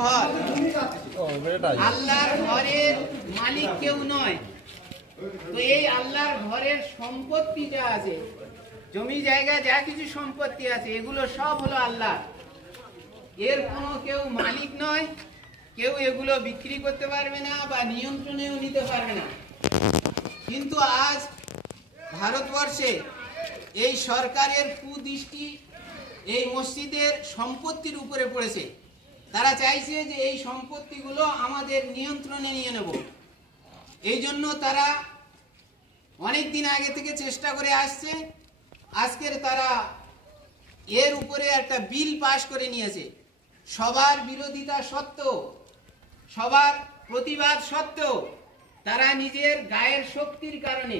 ঘর, আল্লাহর ঘরের মালিক কেউ নয়। তো এই আল্লাহর ঘরের সম্পত্তি যা আছে, জমি জায়গা যা কিছু সম্পত্তি আছে, এগুলো সব হলো আল্লাহ। এর কোনো কেউ মালিক নয়, কেউ এগুলো বিক্রি করতে পারবে না বা নিয়ন্ত্রণেও নিতে পারবে না। কিন্তু আজ ভারতবর্ষে এই সরকারের কুদৃষ্টি এই মসজিদের সম্পত্তির উপরে পড়েছে। তারা চাইছে যে এই সম্পত্তিগুলো আমাদের নিয়ন্ত্রণে নিয়ে নেব। এই জন্য তারা অনেক দিন আগে থেকে চেষ্টা করে আসছে। আজকের তারা এর উপরে একটা বিল পাশ করে নিয়েছে। সবার বিরোধিতা সত্ত্বেও, সবার প্রতিবাদ সত্ত্বেও তারা নিজের গায়ের শক্তির কারণে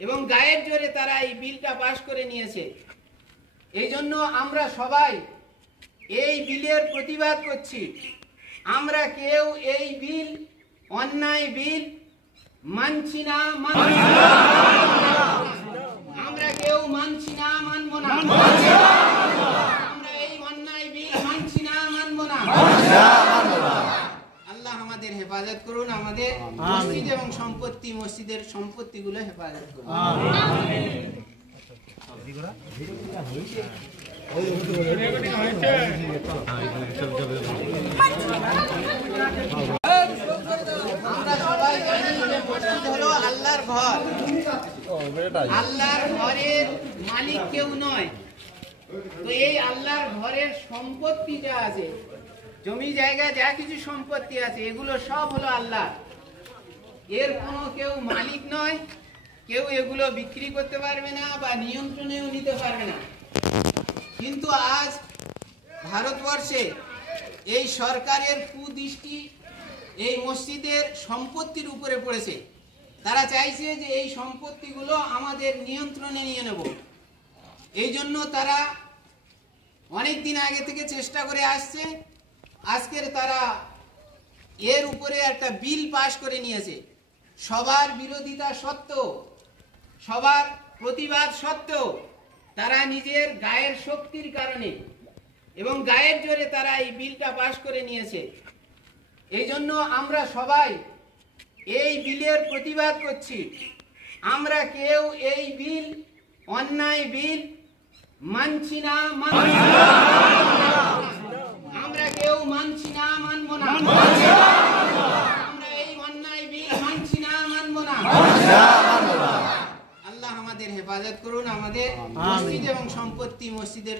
এবং গায়ের জোরে তারা এই বিলটা পাশ করে নিয়েছে। এই জন্য আমরা সবাই এই বিলের প্রতিবাদ করছি। আমরা কেউ এই বিল, অন্যায় বিল মানছি না, আমরা কেউ মানছি না, মানব না। আমরা এই অন্যায় বিল মানছি না, মানব না। আল্লাহ আমাদের হেফাজত করুন, আমাদের মসজিদ এবং সম্পত্তি, মসজিদের সম্পত্তিগুলো হেফাজত করুন। আমরা সবাই জানি যে মসজিদ হলো আল্লাহর ঘর, আল্লাহর ঘরের মালিক কেউ নয়। তো এই আল্লাহর ঘরের সম্পত্তি যা আছে, জমি জায়গা যা কিছু সম্পত্তি আছে, এগুলো সব হলো আল্লাহ। এর কোনো কেউ মালিক নয়, কেউ এগুলো বিক্রি করতে পারবে না বা নিয়ন্ত্রণেও নিতে পারবে না। কিন্তু আজ ভারতবর্ষে এই সরকারের কুদৃষ্টি এই মসজিদের সম্পত্তির উপরে পড়েছে। তারা চাইছে যে এই সম্পত্তিগুলো আমাদের নিয়ন্ত্রণে নিয়ে নেব। এই জন্য তারা অনেক দিন আগে থেকে চেষ্টা করে আসছে। আজকের তারা এর উপরে একটা বিল পাশ করে নিয়েছে। সবার বিরোধিতা সত্ত্বেও, সবার প্রতিবাদ সত্ত্বেও তারা নিজের গায়ের শক্তির কারণে এবং গায়ের জোরে তারা এই বিলটা পাশ করে নিয়েছে। এই জন্য আমরা সবাই এই বিলের প্রতিবাদ করছি। আমরা কেউ এই বিল, অন্যায় বিল মানছি না, আমরা কেউ মানছি না, মানব না। আমরা এই অন্যায় বিল মানছি না, মানব না। আল্লাহ আমাদের হেফাজত করুন, আমাদের মসজিদ এবং সম্পত্তি, মসজিদের